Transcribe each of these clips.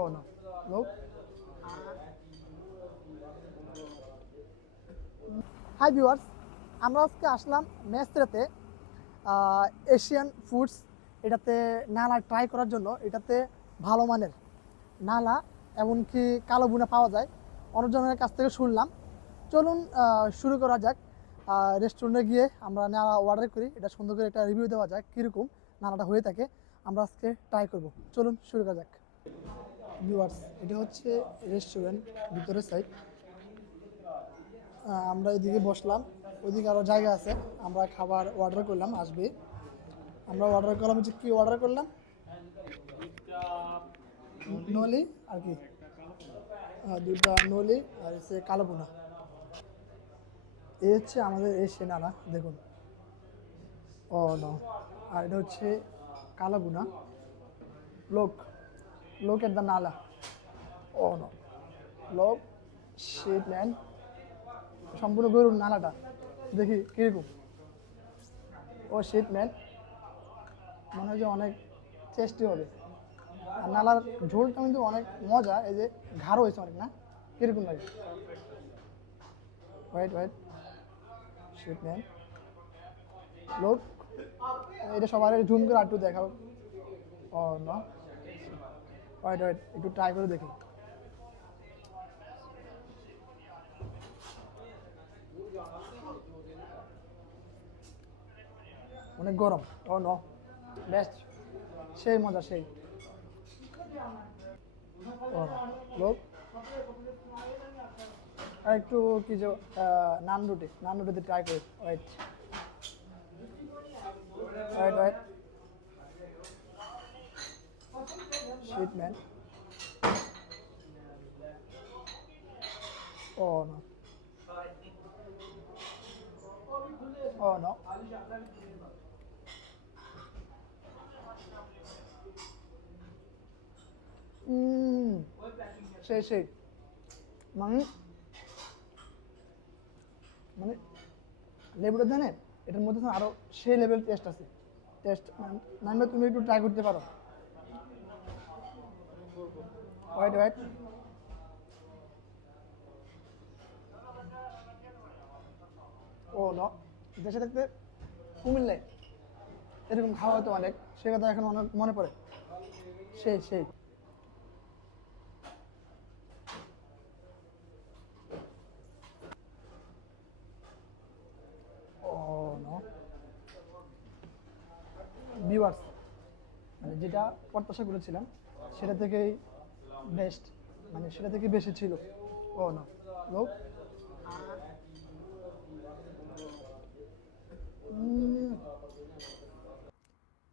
ও না লোক। Hi viewers, আমরা আজকে আসলাম মেসরেতে এশিয়ান ফুডস। এটাতে নালা ট্রাই করার জন্য। এটাতে ভালো মানের নালা এমনকি কালো বুনা পাওয়া যায়। অনেকজনের কাছ থেকে শুনলাম। চলুন শুরু করা যাক। রেস্টুরেন্টে গিয়ে আমরা নালা অর্ডার করি, এটা সুন্দর করে একটা রিভিউ দেওয়া যাক কীরকম নালাটা হয়ে থাকে। আমরা আজকে ট্রাই করব। চলুন শুরু করা যাক। ভিউয়ার্স, এটা হচ্ছে রেস্টুরেন্ট ভিতরের সাইড। আমরা এদিকে বসলাম, ওইদিকে আরও জায়গা আছে। আমরা খাবার অর্ডার করলাম, আসবে। আমরা অর্ডার করলাম হচ্ছে কী অর্ডার করলাম, নলি আর কি, দুটা নলি আর হচ্ছে কালো বোনা। এই হচ্ছে আমাদের এই সেনারা, দেখুন। ও ন, আর এটা হচ্ছে কালো বোনা। লোক লোকের দা নালা। ও ন, লোক শিট ম্যান। সম্পূর্ণ গরুর নালাটা দেখি কীরকম। ও শিট ম্যান, মনে হয় যে অনেক টেস্টি হবে। আর নালার ঝোলটা কিন্তু অনেক মজা। এই যে ঘাড়ো হয়েছে অনেক, না কীরকম লাগে। Wait wait, shit man. লোক, এটা সবার ঝুম করে একটু দেখাও। ও না, ওয়েট ওয়েট, একটু ট্রাই করে দেখি। অনেক গরম। ও নো, বেস্ট, সেই মজা সেই। ও লোক, আর একটু কিছু নান রুটি, নান রুটিতে ট্রাই করি। Wait wait wait, shit man. Oh no, oh no, সেই সেই। মানে মানে লেবুটা জানেন, এটার মধ্যে তো আরও সেই লেভেল টেস্ট আছে। টেস্ট মানে তুমি একটু ট্রাই করতে পারো। ওয়েট ওয়েট, ও ন, দেশে থাকতে কুমিল্লায় এরকম খাওয়া হতো অনেক, সে কথা এখন অনেক মনে পড়ে। সেই সেই। ও ন, ভিউয়ার্স, মানে যেটা প্রত্যাশা করেছিলাম সেটা থেকেই বেস্ট, মানে সেটা থেকে বেশি ছিল। ও না লোক,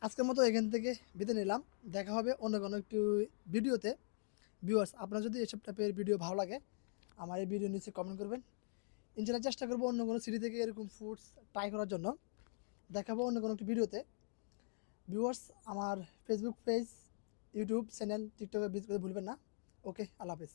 আজকের মতো এখান থেকে বিদায় নিলাম। দেখা হবে অন্য কোনো একটু ভিডিওতে। ভিউয়ার্স, আপনার যদি এসব টাইপের ভিডিও ভালো লাগে, আমার এই ভিডিও নিচে কমেন্ট করবেন। ইনশাআল্লাহ চেষ্টা করবো অন্য কোনো সিটি থেকে এরকম ফুডস ট্রাই করার জন্য। দেখাবো অন্য কোনো একটি ভিডিওতে। ভিউয়ার্স, আমার ফেসবুক পেজ, ইউটিউব চ্যানেল, টিকটকে ভিজিট করতে ভুলবেন না। ওকে, আল্লাহ হাফেজ।